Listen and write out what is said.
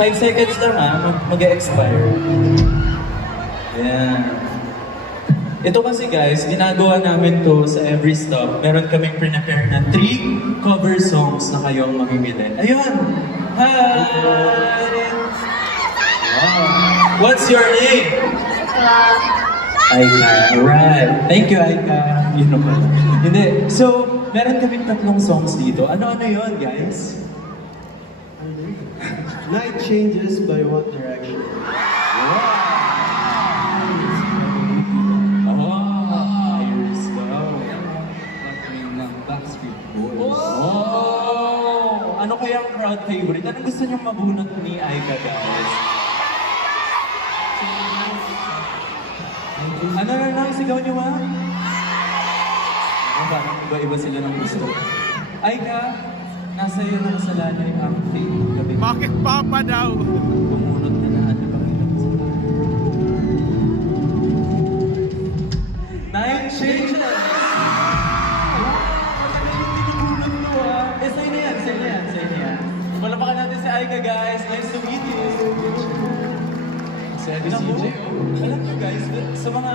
5 seconds lang mag-expire. Ayan. Ito kasi guys, ginagawa namin to sa every stop. Meron kaming prepare na 3 cover songs na kayong mamimili. Ayun! Hi! Wow. What's your name? Aika. Alright. Thank you, Aika. Yun naman. Hindi. So, meron kaming 3 songs dito. Ano-ano yun, guys? Night Changes by One Direction. Iris daw. ng Backstreet Boys. Oh! Ano kaya ang crowd favorite? Anong gusto niyong mabunot ni Aika, guys? Ano na lang, sigaw niyo ba? Parang iba-iba sila ng gusto. Aika, nasa iyo ng kasalanay ang fate ng gabi. Bakit papa daw? Bumunot na na at Panginoon sa Night Changes! Sa'yo na yan, sa'yo na yan, sa'yo na yan. Malapakan natin si Aika, guys. Nice to meet you. Si CJ. Alam niyo guys, sa mga